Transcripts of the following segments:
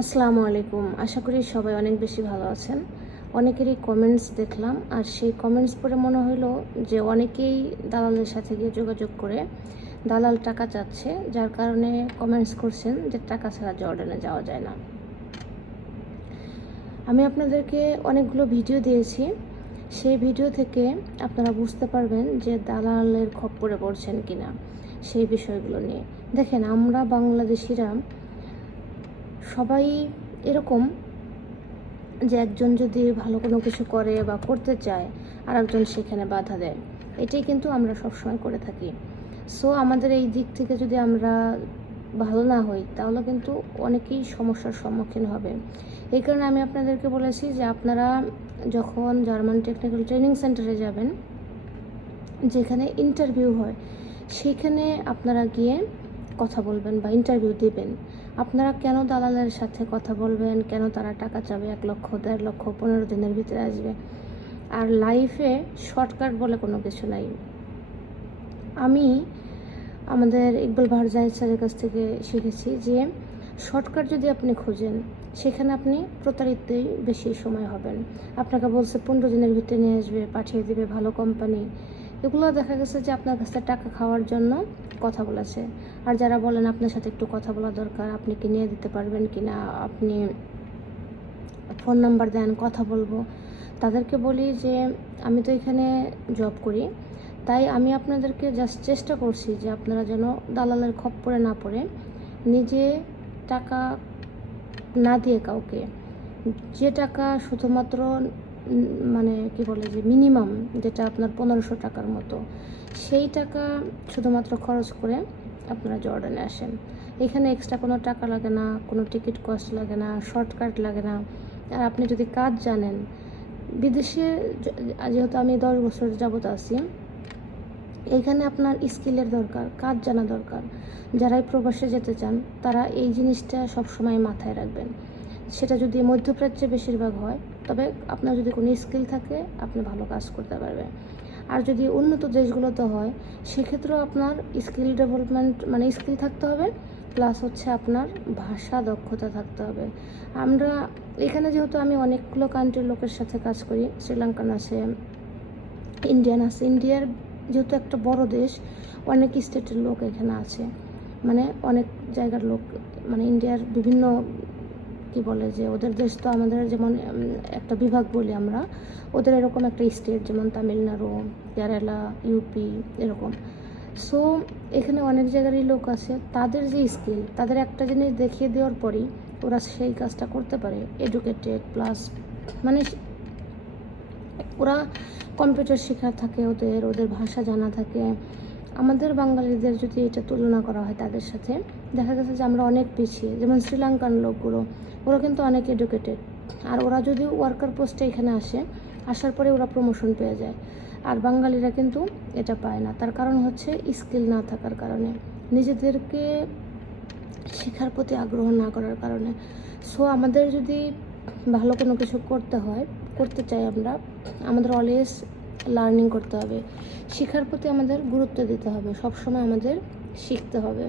আসসালামু আলাইকুম। আশা করি সবাই অনেক বেশি ভালো আছেন। অনেকেরই কমেন্টস দেখলাম, আর সেই কমেন্টস পড়ে মনে হলো যে অনেকেই দালালের সাথে গিয়ে যোগাযোগ করে দালাল টাকা চাচ্ছে, যার কারণে কমেন্টস করছেন যে টাকা ছাড়া জর্ডানে যাওয়া যায় না। আমি আপনাদেরকে অনেকগুলো ভিডিও দিয়েছি। সেই ভিডিও থেকে আপনারা বুঝতে পারবেন যে দালালের খপ্পরে পড়ছেন কিনা সেই বিষয়গুলো নিয়ে। দেখেন, আমরা বাংলাদেশিরা সবাই এরকম যে একজন যদি ভালো কোনো কিছু করে বা করতে চায় আর একজন সেখানে বাধা দেয়। এটাই কিন্তু আমরা সবসময় করে থাকি। সো আমাদের এই দিক থেকে যদি আমরা ভালো না হই, তাহলে কিন্তু অনেকেই সমস্যার সম্মুখীন হবে। এই কারণে আমি আপনাদেরকে বলেছি যে আপনারা যখন জার্মান টেকনিক্যাল ট্রেনিং সেন্টারে যাবেন, যেখানে ইন্টারভিউ হয়, সেখানে আপনারা গিয়ে কথা বলবেন বা ইন্টারভিউ দিবেন, আপনারা কেন দালালের সাথে কথা বলবেন? কেন তারা টাকা চাবে? এক লক্ষ, দেড় লক্ষ, পনেরো দিনের ভিতরে আসবে। আর লাইফে শর্টকাট বলে কোনো কিছু নাই। আমি আমাদের ইকবাল বাহার জাহিদ স্যারের কাছ থেকে শিখেছি যে শর্টকাট যদি আপনি খোঁজেন, সেখানে আপনি প্রতারিতই বেশি সময় হবেন। আপনাকে বলছে পনেরো দিনের ভিতরে নিয়ে আসবে, পাঠিয়ে দেবে ভালো কোম্পানি এগুলো দেখা গেছে যে আপনার কাছে টাকা খাওয়ার জন্য কথা বলেছে। আর যারা বলেন আপনার সাথে একটু কথা বলা দরকার, আপনি কি নিয়ে দিতে পারবেন কি না আপনি ফোন নাম্বার দেন, কথা বলব। তাদেরকে বলি যে, আমি তো এখানে জব করি, তাই আমি আপনাদেরকে জাস্ট চেষ্টা করছি যে আপনারা যেন দালালের খপ্পরে না পড়ে, নিজে টাকা না দিয়ে কাউকে যে টাকা শুধুমাত্র মানে কি বলে যে মিনিমাম যেটা আপনার পনেরোশো টাকার মতো, সেই টাকা শুধুমাত্র খরচ করে আপনারা জর্ডানে আসেন। এখানে এক্সট্রা কোনো টাকা লাগে না, কোনো টিকিট কস্ট লাগে না শর্টকাট লাগে না। আর আপনি যদি কাজ জানেন, বিদেশে যেহেতু আমি দশ বছর যাবত আছি, এখানে আপনার স্কিলের দরকার, কাজ জানা দরকার। যারাই প্রবাসে যেতে চান, তারা এই জিনিসটা সবসময় মাথায় রাখবেন। সেটা যদি মধ্যপ্রাচ্যে বেশিরভাগ হয়, তবে আপনার যদি কোনো স্কিল থাকে, আপনি ভালো কাজ করতে পারবেন। আর যদি উন্নত দেশগুলোতে হয়, সেক্ষেত্রেও আপনার স্কিল ডেভেলপমেন্ট মানে স্কিল থাকতে হবে, প্লাস হচ্ছে আপনার ভাষা দক্ষতা থাকতে হবে। আমরা, এখানে যেহেতু আমি অনেকগুলো কান্ট্রির লোকের সাথে কাজ করি, শ্রীলঙ্কান আছে ইন্ডিয়ান আছে ইন্ডিয়ার যেহেতু একটা বড় দেশ, অনেক স্টেটের লোক এখানে আছে। মানে অনেক জায়গার লোক মানে ইন্ডিয়ার বিভিন্ন কি বলে যে ওদের দেশ তো আমাদের যেমন একটা বিভাগ বলি আমরা, ওদের এরকম একটা স্টেট যেমন তামিলনাড়ু, কেরালা ইউপি এরকম। সো এখানে অনেক জায়গারই লোক আছে, তাদের যে স্কিল তাদের একটা জিনিস দেখিয়ে দেওয়ার পরেই ওরা সেই কাজটা করতে পারে এডুকেটেড প্লাস মানে ওরা কম্পিউটার শেখা থাকে ওদের ওদের ভাষা জানা থাকে আমাদের বাঙালিদের যদি এটা তুলনা করা হয় তাদের সাথে, দেখা গেছে যে আমরা অনেক পিছিয়ে, যেমন শ্রীলঙ্কান লোকগুলো, ওরা কিন্তু অনেক এডুকেটেড আর ওরা যদি ওয়ার্কার পোস্টে এখানে আসে, আসার পরে ওরা প্রমোশন পেয়ে যায়। আর বাঙালিরা কিন্তু এটা পায় না। তার কারণ হচ্ছে স্কিল না থাকার কারণে, নিজেদেরকে শেখার প্রতি আগ্রহ না করার কারণে। সো আমাদের যদি ভালো কোনো কিছু করতে হয়, করতে চাই আমরা, আমাদের অলওয়েজ লার্নিং করতে হবে। শেখার প্রতি আমাদের গুরুত্ব দিতে হবে। সবসময় আমাদের শিখতে হবে।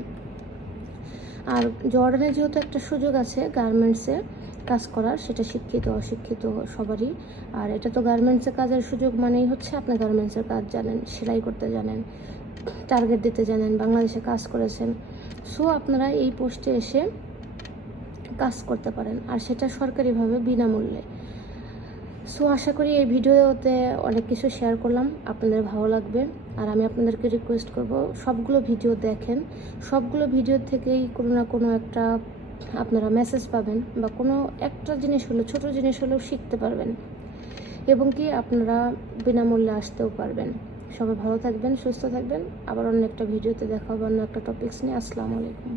আর জর্ডানে যেহেতু একটা সুযোগ আছে গার্মেন্টসে কাজ করার, সেটা শিক্ষিত, অশিক্ষিত সবারই। আর এটা তো গার্মেন্টসে কাজের সুযোগ মানেই হচ্ছে আপনি গার্মেন্টসের কাজ জানেন, সেলাই করতে জানেন টার্গেট দিতে জানেন, বাংলাদেশে কাজ করেছেন। সো আপনারা এই পোস্টে এসে কাজ করতে পারেন। আর সেটা সরকারিভাবে বিনামূল্যে। সো আশা করি এই ভিডিওতে অনেক কিছু শেয়ার করলাম। আপনাদের ভালো লাগবে। আর আমি আপনাদেরকে রিকোয়েস্ট করব, সবগুলো ভিডিও দেখেন। সবগুলো ভিডিও থেকেই কোনো না কোনো একটা আপনারা মেসেজ পাবেন বা কোনো একটা জিনিস হলো ছোট জিনিস হলেও শিখতে পারবেন। এবং কি আপনারা বিনামূল্যে আসতেও পারবেন। সবাই ভালো থাকবেন, সুস্থ থাকবেন। আবার অন্য একটা ভিডিওতে দেখা অন্য একটা টপিকস নিয়ে। আসসালামু আলাইকুম।